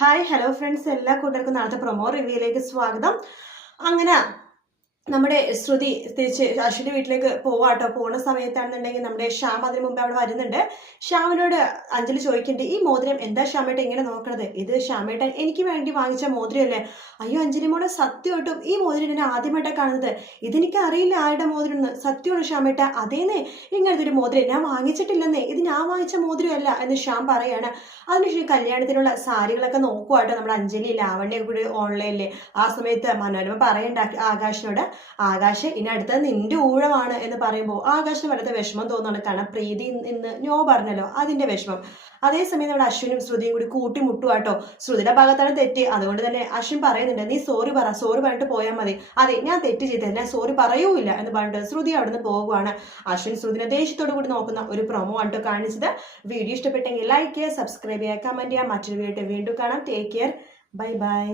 Hi hello friends, എല്ലാ കൂട്ടർക്കും നാളത്തെ പ്രൊമോ റിവ്യൂയിലേക്ക് സ്വാഗതം. അങ്ങനെ നമ്മുടെ ശ്രുതി തിരിച്ച് അശ്വിന്റെ വീട്ടിലേക്ക് പോവാട്ടോ. പോകുന്ന സമയത്താണെന്നുണ്ടെങ്കിൽ നമ്മുടെ ശ്യാം അതിന് മുമ്പ് അവിടെ വരുന്നുണ്ട്. ശ്യാമിനോട് അഞ്ജലി ചോദിക്കുന്നുണ്ട്, ഈ മോതിരം എന്താ ശ്യാമേട്ടൻ ഇങ്ങനെ നോക്കണത്? ഇത് ശ്യാമേട്ടൻ എനിക്ക് വേണ്ടി വാങ്ങിച്ച മോതിരമല്ലേ? അയ്യോ അഞ്ജലി മോളെ, സത്യമായിട്ടും ഈ മോതിരം ഞാൻ ആദ്യമായിട്ടാണ് കാണുന്നത്. ഇതെനിക്ക് അറിയില്ല ആരുടെ മോതിരം എന്ന്. സത്യമാണ് ശ്യാമേട്ട, അതേന്നേ, ഇങ്ങനത്തെ ഒരു മോതിരം ഞാൻ വാങ്ങിച്ചിട്ടില്ലെന്നേ, ഇത് ഞാൻ വാങ്ങിച്ച മോതിരമല്ല എന്ന് ശ്യാം പറയാണ്. അതിനുശേഷം കല്യാണത്തിനുള്ള സാരികളൊക്കെ നോക്കുവാട്ടോ നമ്മുടെ അഞ്ജലി ലാവണ്യൊക്കെ കൂടി ഓൺലൈനിൽ. ആ സമയത്ത് മനോരമ പറയണ്ടാക്കി ആകാശിനോട്, ആകാശ് ഇനി അടുത്തത് നിന്റെ ഊഴമാണ് എന്ന് പറയുമ്പോൾ ആകാശിന് വലത്തെ വിഷമം തോന്നുകയാണ്. കാരണം പ്രീതി ഇന്ന് നോ പറഞ്ഞല്ലോ, അതിന്റെ വിഷമം. അതേസമയം നമ്മുടെ അശ്വിനും ശ്രുതിയും കൂടി കൂട്ടിമുട്ടുവാട്ടോ. ശ്രുതിയുടെ ഭാഗത്താണ് തെറ്റ്, അതുകൊണ്ട് തന്നെ അശ്വിൻ പറയുന്നുണ്ട്, നീ സോറി പറഞ്ഞിട്ട് പോയാൽ മതി. അതെ, ഞാൻ തെറ്റ് ചെയ്തത്, ഞാൻ സോറി പറയൂല എന്ന് പറഞ്ഞിട്ട് ശ്രുതി അവിടെ നിന്ന് പോകുവാണ്. അശ്വിൻ ശ്രുതിനെ ദേഷ്യത്തോടു കൂടി നോക്കുന്ന ഒരു പ്രൊമോ ആണ് കാണിച്ചത്. വീഡിയോ ഇഷ്ടപ്പെട്ടെങ്കിൽ ലൈക്ക് ചെയ്യുക, സബ്സ്ക്രൈബ് ചെയ്യുക, കമന്റ് ചെയ്യുക. മറ്റൊരു വീഡിയോ വീണ്ടും കാണാം. Take care, bye bye.